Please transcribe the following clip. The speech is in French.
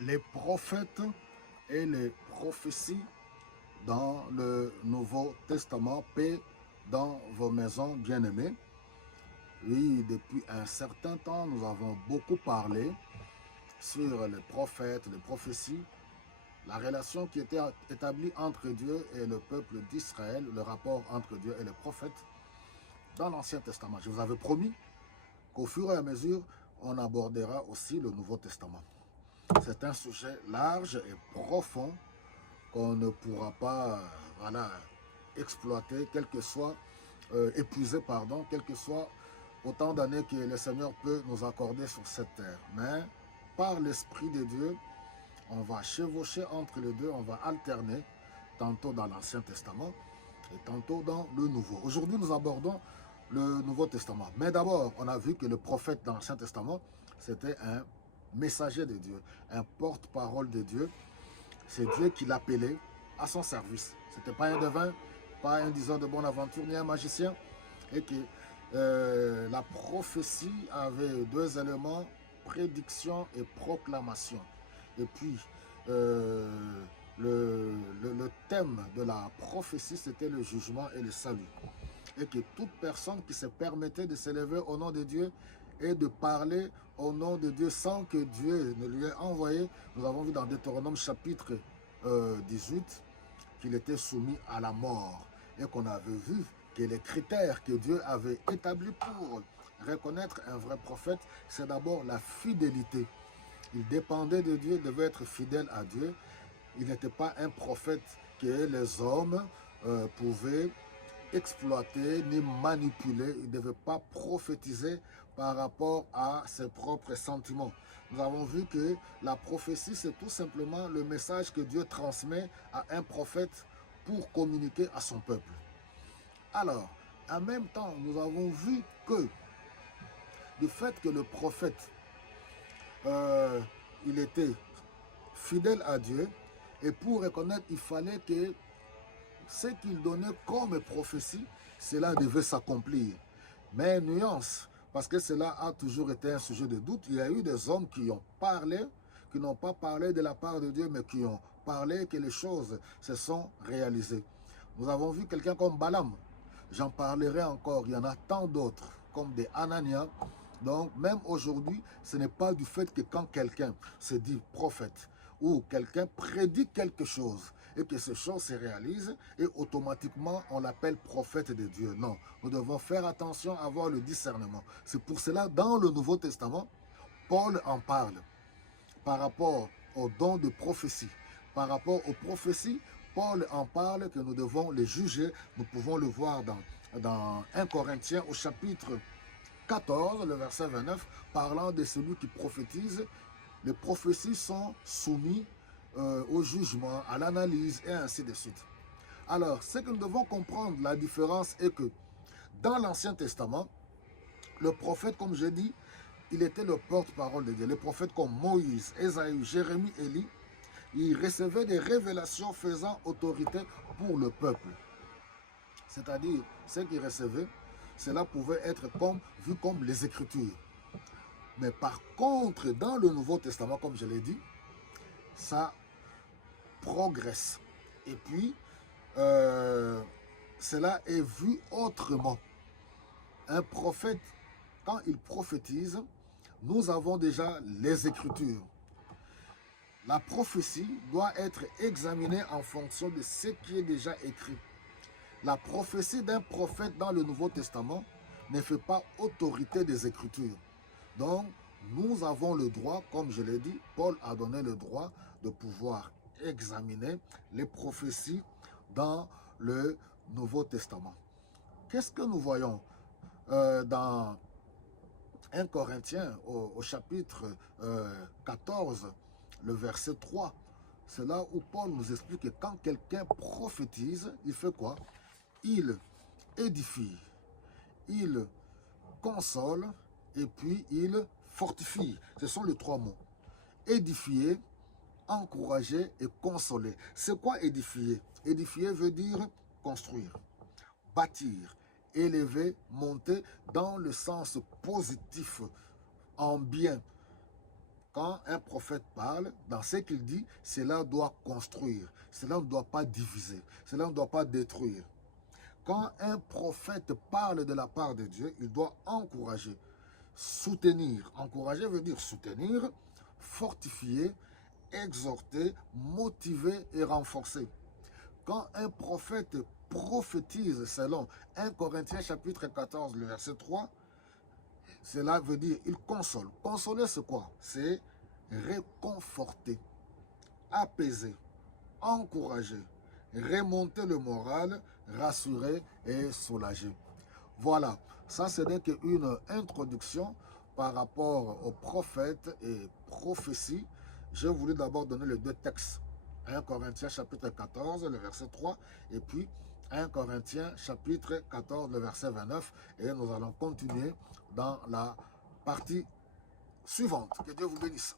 les prophètes et les prophéties dans le Nouveau Testament, paix dans vos maisons bien-aimées. Oui, depuis un certain temps, nous avons beaucoup parlé sur les prophètes, les prophéties, la relation qui était établie entre Dieu et le peuple d'Israël, le rapport entre Dieu et les prophètes dans l'Ancien Testament. Je vous avais promis qu'au fur et à mesure, on abordera aussi le Nouveau Testament. C'est un sujet large et profond qu'on ne pourra pas voilà, exploiter, quel que soit, épuiser, pardon, quel que soit autant d'années que le Seigneur peut nous accorder sur cette terre. Mais par l'Esprit de Dieu, on va chevaucher entre les deux, on va alterner, tantôt dans l'Ancien Testament et tantôt dans le Nouveau. Aujourd'hui, nous abordons le Nouveau Testament. Mais d'abord, on a vu que le prophète dans l'Ancien Testament, c'était un messager de Dieu, un porte-parole de Dieu. C'est Dieu qui l'appelait à son service. Ce n'était pas un devin, pas un diseur de bonne aventure, ni un magicien. Et que la prophétie avait deux éléments, prédiction et proclamation. Et puis, le thème de la prophétie, c'était le jugement et le salut. Et que toute personne qui se permettait de s'élever au nom de Dieu et de parler au nom de Dieu sans que Dieu ne lui ait envoyé, nous avons vu dans Deutéronome chapitre 18 qu'il était soumis à la mort et qu'on avait vu que les critères que Dieu avait établis pour reconnaître un vrai prophète, c'est d'abord la fidélité. Il dépendait de Dieu, devait être fidèle à Dieu. Il n'était pas un prophète que les hommes pouvaient exploiter ni manipuler. Il ne devait pas prophétiser par rapport à ses propres sentiments. Nous avons vu que la prophétie, c'est tout simplement le message que Dieu transmet à un prophète pour communiquer à son peuple. Alors, en même temps, nous avons vu que du fait que le prophète, il était fidèle à Dieu, et pour reconnaître, il fallait que ce qu'il donnait comme prophétie, cela devait s'accomplir. Mais nuance, parce que cela a toujours été un sujet de doute, il y a eu des hommes qui ont parlé, qui n'ont pas parlé de la part de Dieu, mais qui ont parlé que les choses se sont réalisées. Nous avons vu quelqu'un comme Balaam, j'en parlerai encore, il y en a tant d'autres, comme des Anania. Donc même aujourd'hui, ce n'est pas du fait que quand quelqu'un se dit prophète, ou quelqu'un prédit quelque chose, et que ces choses se réalisent, et automatiquement on l'appelle prophète de Dieu. Non, nous devons faire attention à avoir le discernement. C'est pour cela, dans le Nouveau Testament, Paul en parle par rapport aux dons de prophétie. Par rapport aux prophéties, Paul en parle que nous devons les juger. Nous pouvons le voir dans 1 Corinthiens au chapitre 14, le verset 29, parlant de celui qui prophétise. Les prophéties sont soumises au jugement, à l'analyse et ainsi de suite. Alors, ce que nous devons comprendre, la différence est que dans l'Ancien Testament, le prophète, comme je dis, il était le porte-parole de Dieu. Les prophètes comme Moïse, Ésaïe, Jérémie, Élie, ils recevaient des révélations faisant autorité pour le peuple. C'est-à-dire, ce qu'ils recevaient, cela pouvait être vu comme les Écritures. Mais par contre, dans le Nouveau Testament, comme je l'ai dit, ça progresse. Et puis, cela est vu autrement. Un prophète, quand il prophétise, nous avons déjà les Écritures. La prophétie doit être examinée en fonction de ce qui est déjà écrit. La prophétie d'un prophète dans le Nouveau Testament ne fait pas autorité des Écritures. Donc, nous avons le droit, comme je l'ai dit, Paul a donné le droit de pouvoir examiner les prophéties dans le Nouveau Testament. Qu'est-ce que nous voyons dans 1 Corinthiens au chapitre 14, le verset 3? C'est là où Paul nous explique que quand quelqu'un prophétise, il fait quoi? Il édifie, il console et puis il fortifie. Ce sont les trois mots. Édifier, encourager et consoler. C'est quoi édifier? Édifier veut dire construire, bâtir, élever, monter dans le sens positif, en bien. quand un prophète parle, dans ce qu'il dit, cela doit construire. Cela ne doit pas diviser. Cela ne doit pas détruire. Quand un prophète parle de la part de Dieu, il doit encourager, soutenir. Encourager veut dire soutenir, fortifier, exhorter, motiver et renforcer. Quand un prophète prophétise selon 1 Corinthiens chapitre 14, le verset 3, cela veut dire il console. Consoler, c'est quoi? C'est réconforter, apaiser, encourager, remonter le moral, rassurer et soulager. Voilà, ça ce n'est qu'une introduction par rapport aux prophètes et prophéties. Je voulais d'abord donner les deux textes. 1 Corinthiens chapitre 14, le verset 3, et puis 1 Corinthiens chapitre 14, le verset 29, et nous allons continuer dans la partie suivante. Que Dieu vous bénisse.